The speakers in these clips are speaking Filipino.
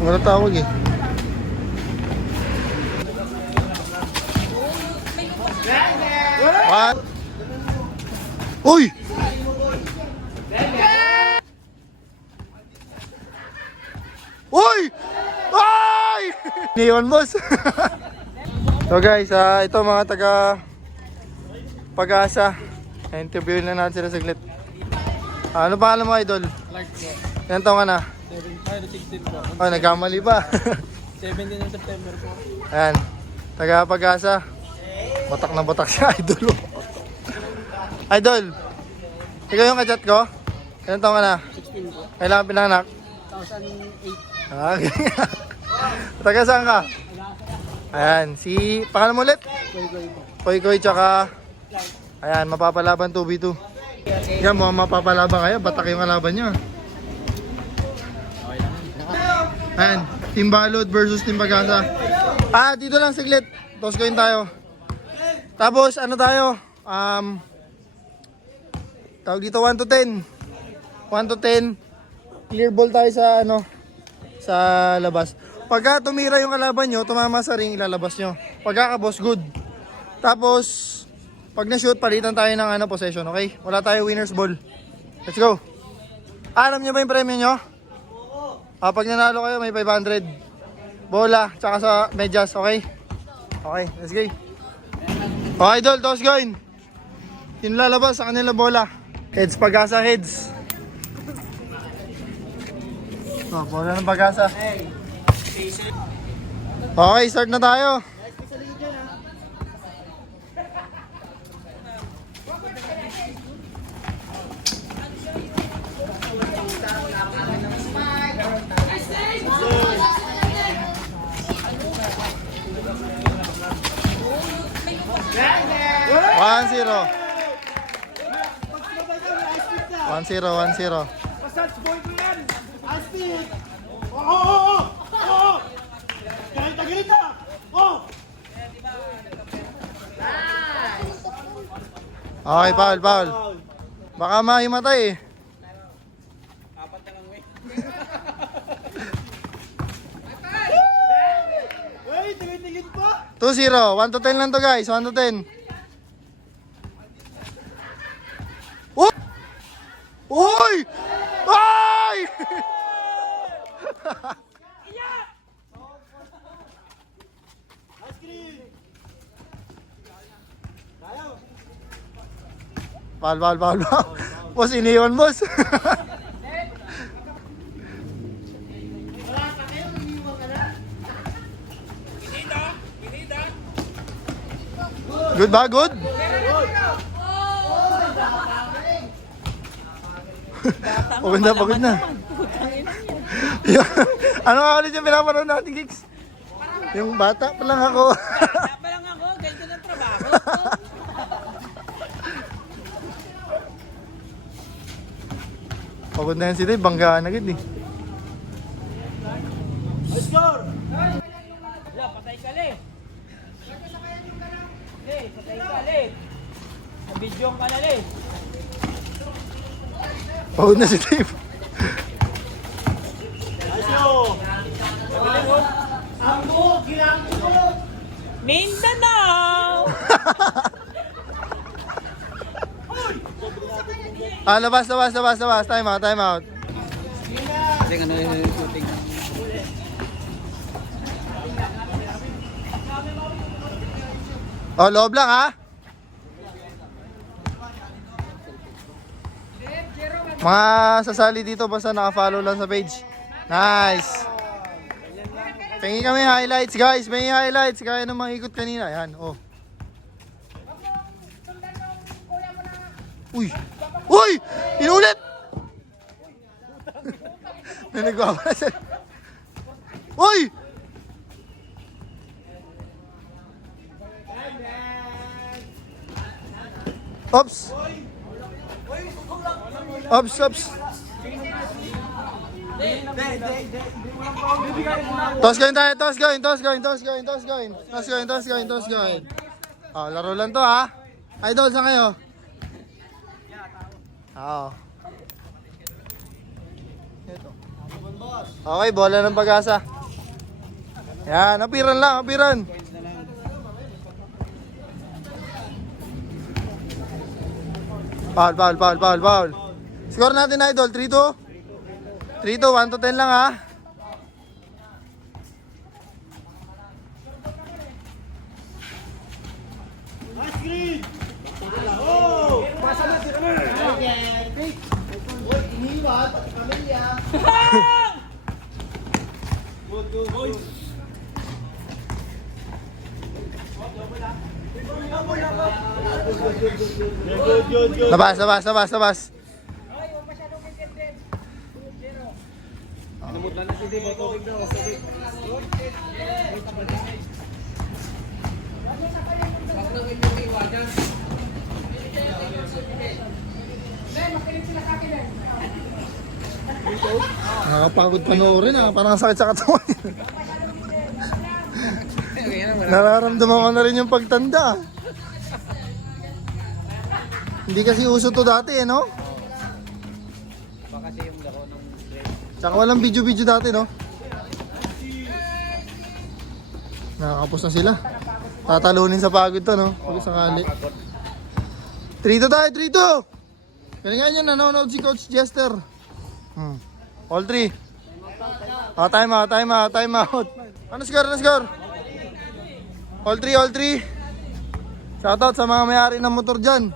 Wala tawag eh. What? Uy! Uy! Ay! Niwan boss. So guys, ito mga taga Pag-asa. Interviewin na natin sila saglit. Ano pangalan mo, idol? Clark po. Ilan taon ka na? 16 po. Oh, nagkamali pa. 17 ng September po. Ayan, taga Pag-asa. Batak na batak siya, idol. Idol, ikaw yung kachat ko? Ilan taon ka na? 16 po. Kailangan pinanganak? 2008. Okay. Taga saan ka? Ayan, si pangalan mo ulit? Goy po. Koy Koy tsaka ayan, mapapalaban 2v2. Yan mo, mapapalaban kayo, batak yung kalaban nyo. Ayan, Team Balot versus Team Pag-asa. Dito lang siglit, toss coin tayo. Tapos ano tayo, tawag dito 1 to 10. 1 to 10, clear ball tayo sa ano, sa labas. Pagka tumira yung kalaban nyo, tumama sa ring, ilalabas nyo. Pagka ka-boss, good. Tapos, pag na-shoot, palitan tayo ng possession, okay? Wala tayo winner's ball. Let's go. Alam nyo ba yung premyo nyo? Pag nanalo kayo, may 500. Bola, tsaka sa medyas, okay? Okay, let's go. Okay, idol, toss coin. Yung lalabas sa kanila bola. Heads, Pag-asa, heads. Bola ng Pag-asa. Okay, start na tayo. One zero. 1-0. Massage boy ko yan! Astig! Oo! Galit na galit na! Oo! Okay, foul. Baka mahimatay eh. Apat na lang eh. Uy, tingin-tingin pa! 2-0. 1 to 10 lang to guys. 1 to 10. Oh! Uy! Ay! Ice cream! Foul. Boss, iniwan boss. Good ba? Good? Pagod na. Ano nga ulit yung pinapanood natin, Gigs? Yung bata pa lang ako. Bata pa lang ako, ganito ng trabaho. Pagod na yan si Dave, banggaan agad eh. Score! Wala, patay ka le. Patay ka le. Video ka na le. Pagod na si Dave. Asyo! Ang buhok, ginamit ko! Mindanao! Labas. Time out. Kasi ano yung shooting? Oh, loob lang ha. Mga sasali dito basta naka-follow lang sa page. Nice. Pengi kami highlights guys. Kaya nang ikot kanina. Yan, oh. Uy! Inulit! May nagwawala siya. Uy! Ops! Toss going. Oh, laro lang to ha. Idol, saan kayo? Oo. Ito. Okay, bola ng Pag-asa. Yan, apiran lang, apiran. Foul. Score natin, Idol, 3-2. 3-2, 1 to 10 lang ha. Nice screen! Oh! Pasa na si Ramon! Uy, iniwan, pati pamilya. Good. Good. Labas. Nakakapagod panoorin ha, parang sakit sa katawan. Nararamdaman ko na rin yung pagtanda. Hindi kasi uso to dati no? Tsaka walang video dati no? Nakakapos na sila. Tatalunin sa pagod to no? Pag sakali. 3-2 tayo, 3-2! Galingan nyo, nanonood si Coach Jester. All 3. Time out. Ano score? All 3. Shoutout sa mga may-ari ng motor dyan.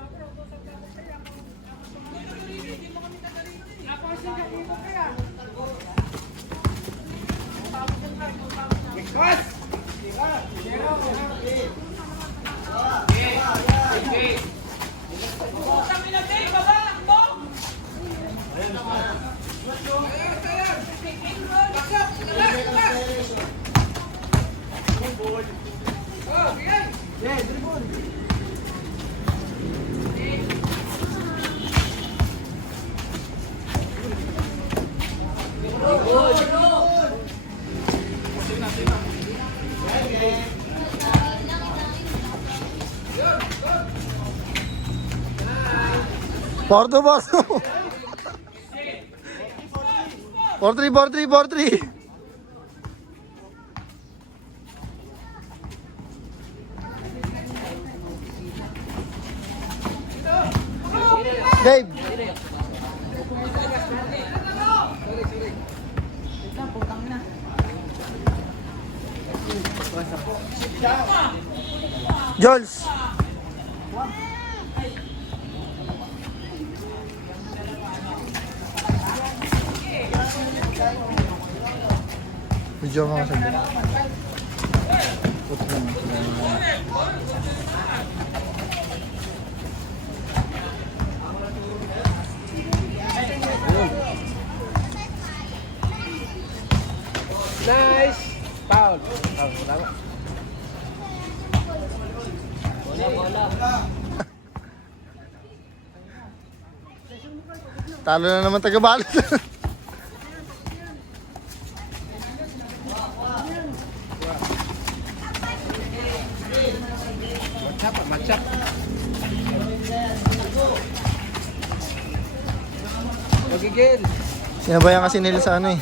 Porto. 4-3. Dave. Jules. Video mo kasi. Nice! Foul. Tama. Bola. Talo na naman taga-balot. Match up. Magigil. Sinabayan kasi nila sa ano eh.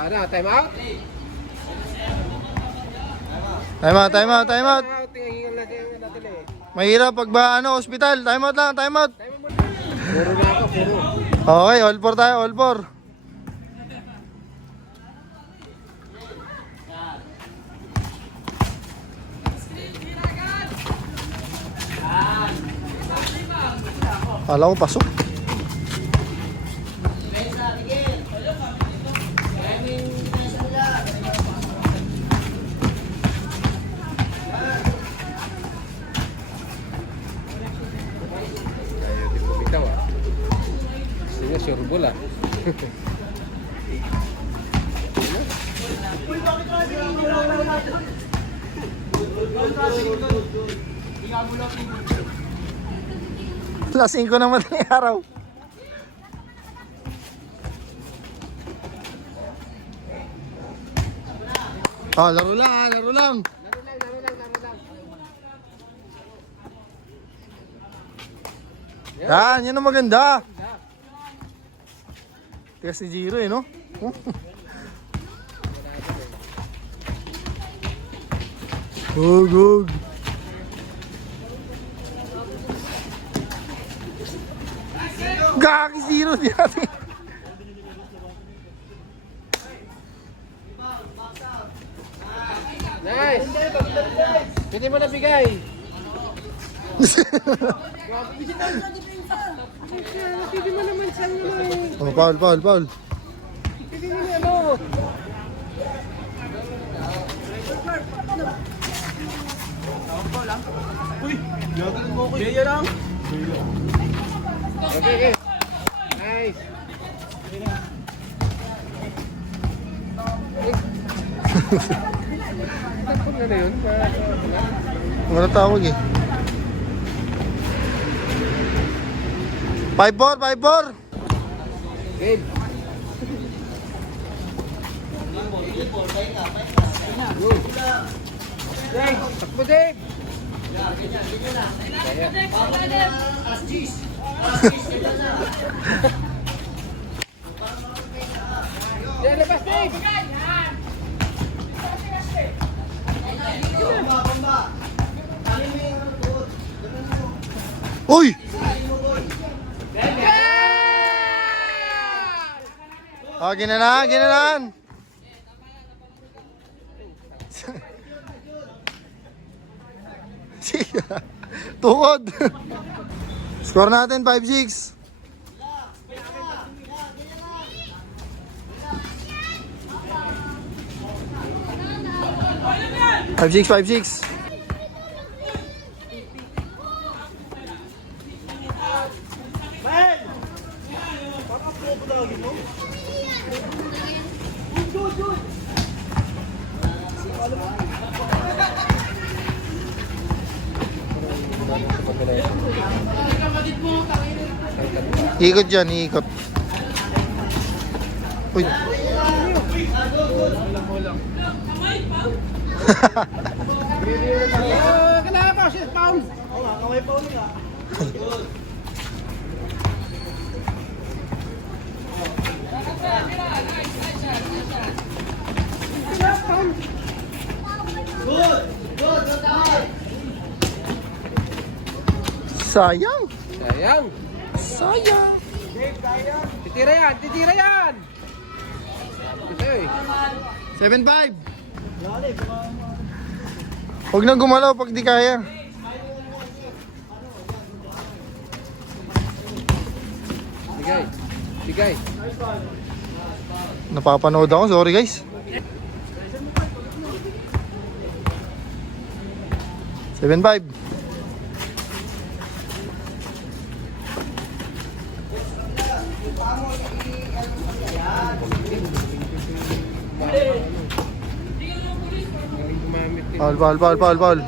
Time out. Time out. Tingnan natin eh. Mahirap pag ba ano, ospital. Time out. Puro na ako, puro. Okay, all 4 tayo, all 4. Kala ko pasok. Bitaw ah. Sige, sure bola. Alas 5 ng madaling araw. Laro lang. Yan ang maganda. Tigas si Jiro eh, no? Hug. Gaki Jiro di natin. Nice! Pwede mo na bigay. Pwede mo naman saan naman. Oh, Paul. Pwede mo na ano. Baya lang. Okay. Nice. Ano na yun? Wala tawag eh. 5-4. Game. Takbo, Dave! Yan, labas, Dave! Uy! Oh, ginanan. Tukod. Score natin 5-6. Five six. Ikot dyan, ikot. Uy. Kailangan pa siya, Paul! Kamay pa ulit ah. Sayang. Titira yan! Okay. 7-5. Huwag nang gumalaw pag di kaya. Bigay. Napapanood ako, sorry guys. 7-5. Paul.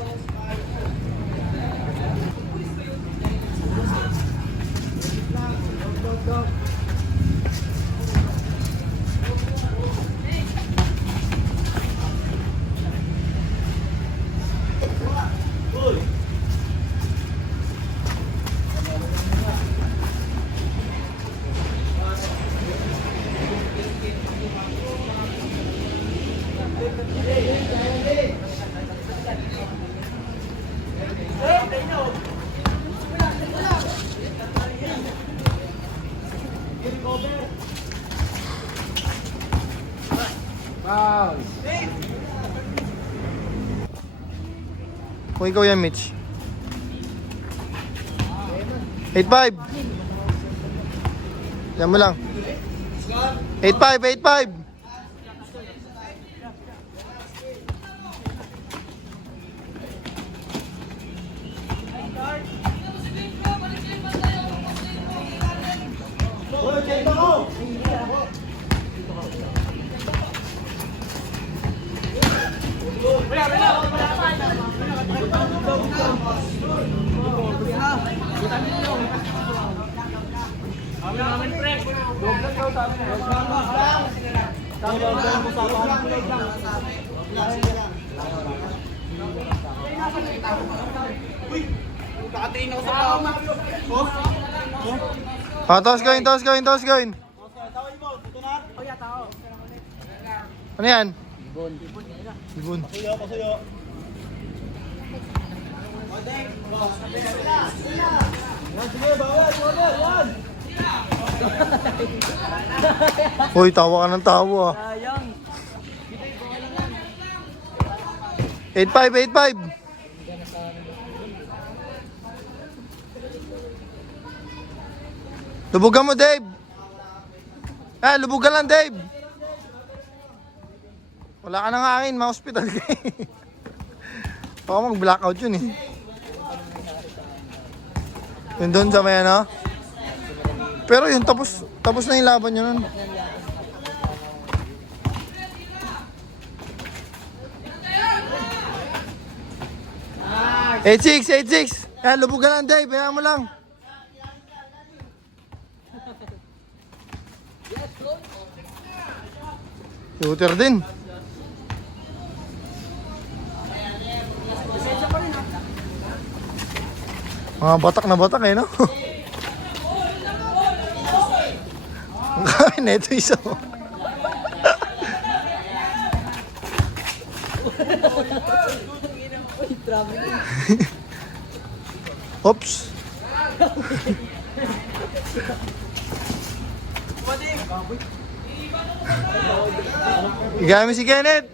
Wow! Kung ikaw yan, Mitch. 8-5. Yan mo lang. 8-5. Nakatingin ako sa pao. Toss coin, toss coin, toss coin. Tawin mo, ito na. Ano yan? Ibon. Pasuyo, pasuyo. Sige, bawal, bawal. Uy, tawa ka ng tawa. Sayang. 8-5, 8-5. Lubugan mo, Dave. Lubugan lang, Dave. Wala ka nang hangin, ma-hospital ka eh. Baka mag-blackout yun eh. Yun doon sa may ano. Pero yun, tapos na yung laban nyo nun. Nice. 8-6, 8-6. Lubugan lang, Dave. Bayaan mo lang. Shooter din. Mga batak na batak eh, no? Ang kain na ito isa. Oops. Igamit si Kenneth.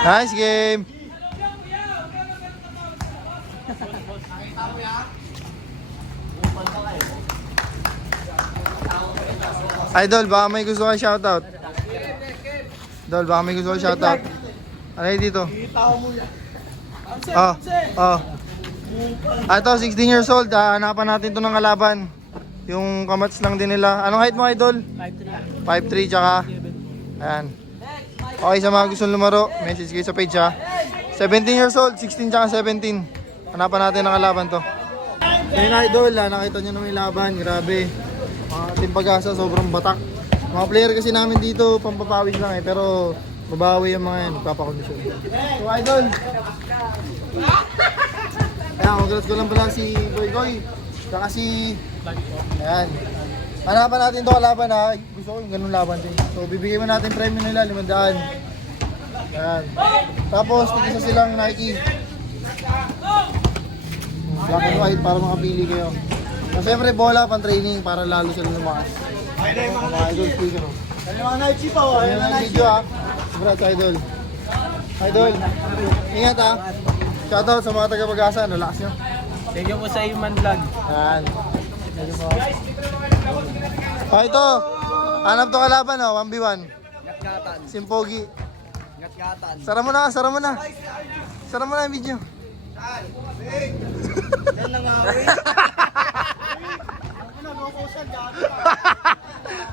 Nice game. Idol, baka may gusto ka shoutout. Idol, baka may gusto ka shoutout. Ano yun dito? Ito, 16 years old. Hanapan natin to ng kalaban. Yung kamats lang din nila. Anong height mo, Idol? 5'3". 5'3", tsaka ayan. Okay, sa mga gustong lumaro, message kayo sa page ha. 17 years old, 16 tsaka 17. Hanapan natin ng kalaban to. Ayun, Idol, nakita nyo naman yung laban. Grabe. Mga Team Pag-asa, sobrang batak. Mga player kasi namin dito, pampapawis lang eh. Pero babawi yung mga yan, magpapakondisyon. So, Idol. Ayan, congrats ko lang pala si Boy Koy. Saka si... Ayan. Hanapan natin to kalaban ha. Gusto ko yung ganun laban din. So, bibigyan mo natin premium nila, 500. Ayan. Tapos, tigisa silang Nike. Black and white para makapili kayo. So, siyempre, bola pang training para lalo sila lumakas. Mga idol, speaker. Kaya mga night shift ako. Ayan ang video ha. Congrats, Idol. Idol, ingat ha. Shoutout sa mga taga-Pag-asa. Ano, lakas nyo. Thank you po sa Human Vlog. Ayan. Ito. Hanap to kalaban oh, 1v1. Ngatgatan. Simpogi. Ngatgatan. Sara mo na, sara mo na. Sara mo na yung video. Yan lang away.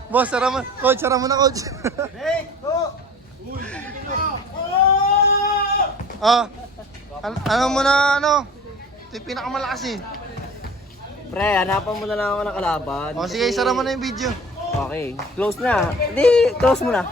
Boss, sara mo. Coach, sara mo na, coach. Ano mo na, ano? Ito yung pinakamalakas eh. Pre, hanapan mo na lang ako ng kalaban. O sige, sara mo na yung video. Okay, close na. Hindi, close mo na.